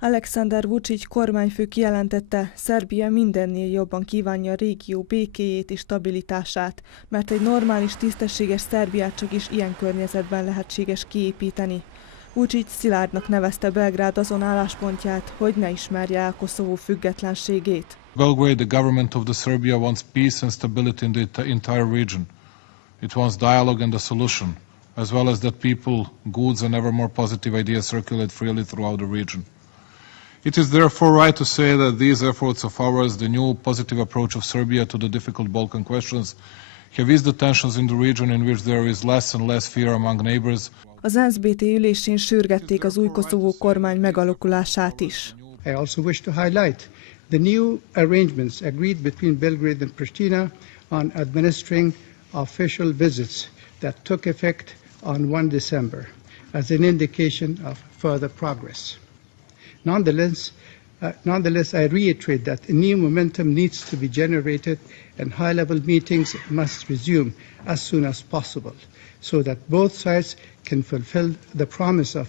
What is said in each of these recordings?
Aleksandar Vučić kormányfő kijelentette, Szerbia mindennél jobban kívánja a régió békéjét és stabilitását, mert egy normális, tisztességes Szerbiát csak is ilyen környezetben lehetséges kiépíteni. Vučić szilárdnak nevezte Belgrád azon álláspontját, hogy ne ismerje el Koszovó függetlenségét. Belgrade, the government of the Serbia wants peace and stability in the entire region. It wants dialogue and a solution, as well as that people, goods and ever more positive ideas circulate freely throughout the region. It is therefore right to say that these efforts of ours, the new positive approach of Serbia to the difficult Balkan questions, have eased the tensions in the region in which there is less and less fear among neighbors. Az NSBT ülésén sürgették az új Koszovó kormány megalakulását is. I also wish to highlight the new arrangements agreed between Belgrade and Pristina on administering official visits that took effect on 1 December as an indication of further progress. Nonetheless, I reiterate that a new momentum needs to be generated and high-level meetings must resume as soon as possible so that both sides can fulfill the promise of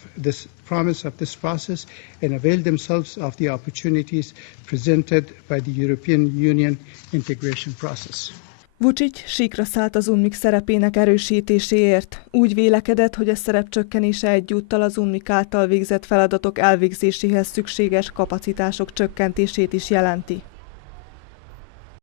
this process and avail themselves of the opportunities presented by the European Union integration process. Vučić síkra szállt az UNMIK szerepének erősítéséért. Úgy vélekedett, hogy a szerep csökkenése egyúttal az UNMIK által végzett feladatok elvégzéséhez szükséges kapacitások csökkentését is jelenti.